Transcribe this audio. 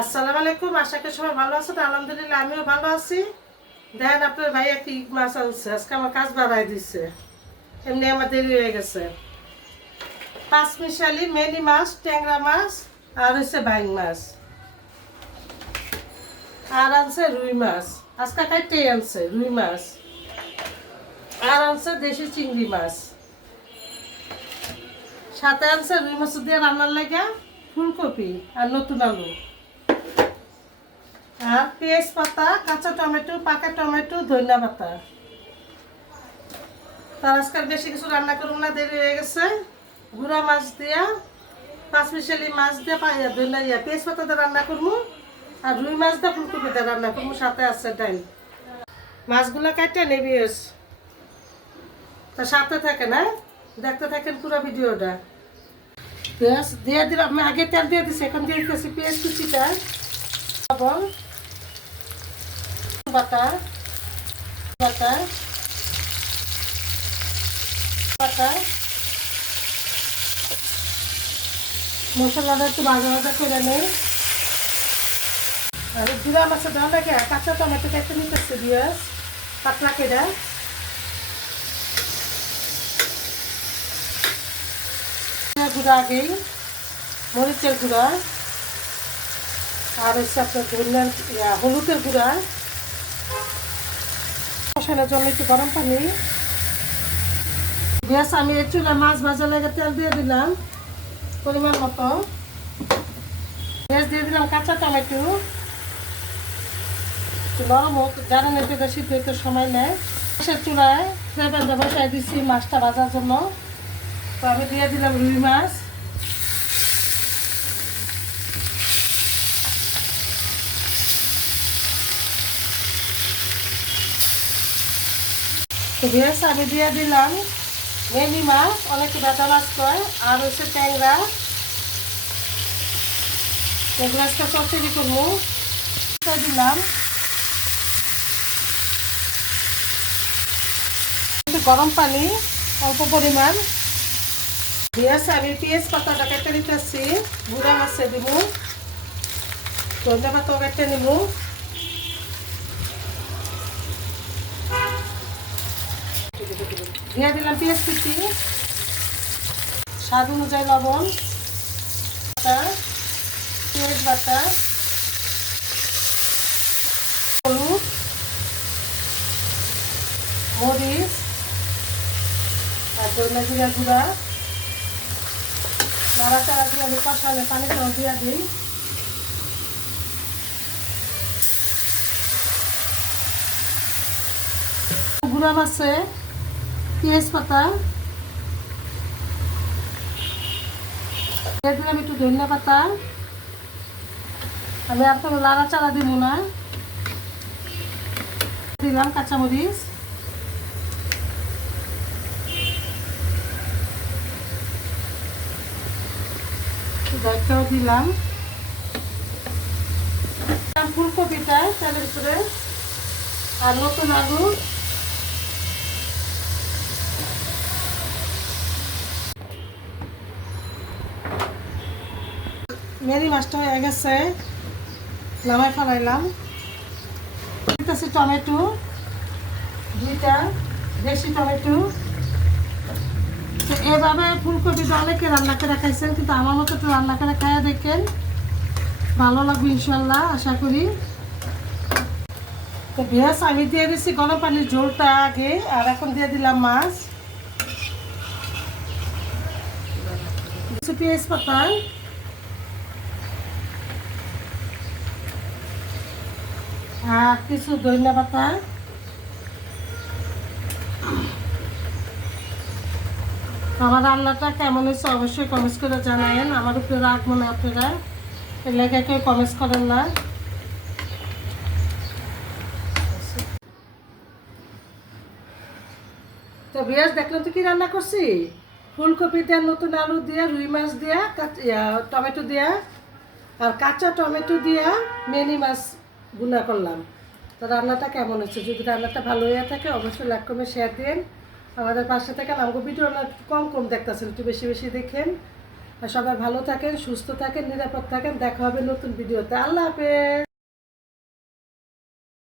আসসালামু আলাইকুম, আশা করি সবাই ভালো আছেন। আলহামদুলিল্লাহ, আমিও ভালো আছি। দেখেন আপনার ভাই একটা ইক মাছ আনছে আজকে আমার কাজ বাড়াই দিচ্ছে এমনি আমার দেরি হয়ে গেছে। পাঁচ মিশালি মেলি মাছ, ট্যাংরা মাছ, আর হচ্ছে বাইং মাছ। আর আনছে রুই মাছ। আজকে কাইটে আনছে, রুই মাছ। আর আনছে দেশি চিংড়ি মাছ। সাথে আনছে রুই মাছ দিয়ে রান্নার লাগে ফুলকপি আর নতুন আলু। পেঁয়াজ পাতা, কাঁচা টমেটো, পাকা টমেটো, ধনিয়া পাতা। তার আজকাল বেশি কিছু রান্না করব না, দেরি হয়ে গেছে। গুঁড়া মাছ দিয়া পাঁচ মিশালি মাছ দিয়ে, পাইয়া, ধনিয়া ইয়া পেঁয়াজ পাতা দিয়ে রান্না করব। আর রুই মাছ দিয়ে ফুলকপি দিয়ে রান্না করব, সাথে আছে ডাইল। মাছগুলো কাটতে নেবি তা সাথে থাকে না দেখতে থাকেন পুরো ভিডিওটা। পেঁয়াজ দিয়ে দিলাম, আমি আগে তেল দিয়ে দিছি, এখন দিয়ে দিতেছি পেঁয়াজ কুচিটা। বাটা বাটা মশলাটা একটু ভাজা ভাজা করে নেই। আর জিরা মাছের কাঁচা নিতেছে দিয়ে পাতলা কেটে। গুঁড়া মরিচের গুঁড়া। আর হচ্ছে আপনার হলুদের গুঁড়া। কষানোর জন্য একটু গরম পানি। গ্যাস আমি এই চুলা মাছ ভাজা লাগে তেল দিয়ে দিলাম, পরিমাণ মতো। গ্যাস দিয়ে দিলাম কাঁচা টমেটো। নরম হোক জানেন একটু সিদ্ধ হইতে সময় নেয়। গ্যাসের চুলায় প্যানটা বসাই দিচ্ছি মাছটা ভাজার জন্য। তো আমি দিয়ে দিলাম রুই মাছ। তো বেশ আমি দিয়ে দিলাম। মেলি মাছ, অনেকে বেটা মাছ কয়, আর হচ্ছে ট্যাংরা। আজকে চচড়ি করব। দিলাম। গরম পানি, অল্প পরিমাণ। দিয়েছে আমি পেঁয়াজ পাতাটা কেটে নিতেছি গুঁড়া মাছে দিব। ধনিয়া পাতাও কেটে নিব। দিয়ে দিলাম পেঁয়াজ কুচি। স্বাদ অনুযায়ী লবণ, বাটা, পেঁয়াজ বাটা, হলুদ, মরিচ, তারপর জিরা গুঁড়া। নাড়াচাড়া দিয়ে আমি কষালে পানি জল দিয়ে দিই। গুঁড়া মাছে পেঁয়াজ পাতা। দিয়ে দিলাম একটু ধনিয়া পাতা। আমি আপনার নাড়াচাড়া দিব না। দিলাম কাঁচামরিচ। দেখতেও দিলাম। ফুলকপিটা তেলের উপরে। আর নতুন আলু। মেরি মাছটা হয়ে গেছে। নামাই ফেলাইলাম। দিতেছি টমেটো। দুইটা দেশি টমেটো। তো এভাবে ফুলকপি অনেকে রান্না করে খাইছেন, কিন্তু আমার মতো একটু রান্না করে খাইয়া দেখেন। ভালো লাগবে ইনশাল্লাহ, আশা করি। তো ভেজ আমি দিয়ে দিচ্ছি গরম পানির ঝোলটা আগে, আর এখন দিয়ে দিলাম মাছ। পেঁয়াজ পাতা। আর কিছু ধনিয়া পাতা। আমার রান্নাটা কেমন হয়েছে অবশ্যই কমেন্টস করে জানায়েন। আমার উপরে রাগ মনে আপনারা। এলাকায় কেউ কমেন্টস করেন না। তো বিয়াস, দেখলাম তো কি রান্না করছি? ফুলকপি দিয়ে, নতুন আলু দিয়ে, রুই মাছ দিয়া টমেটো দিয়া, আর কাঁচা টমেটো দিয়া, মেনি মাছ গুনা করলাম। তো রান্নাটা কেমন হচ্ছে যদি রান্নাটা ভালো হয়ে থাকে, অবশ্যই লাইক কমে শেয়ার দিন আমাদের পাশে থাকেন, আমাকে ভিডিও কম কম দেখতেছেন, একটু বেশি বেশি দেখেন। আর সবাই ভালো থাকেন, সুস্থ থাকেন, নিরাপদ থাকেন। দেখা হবে নতুন ভিডিওতে। আল্লাহ হাফেজ!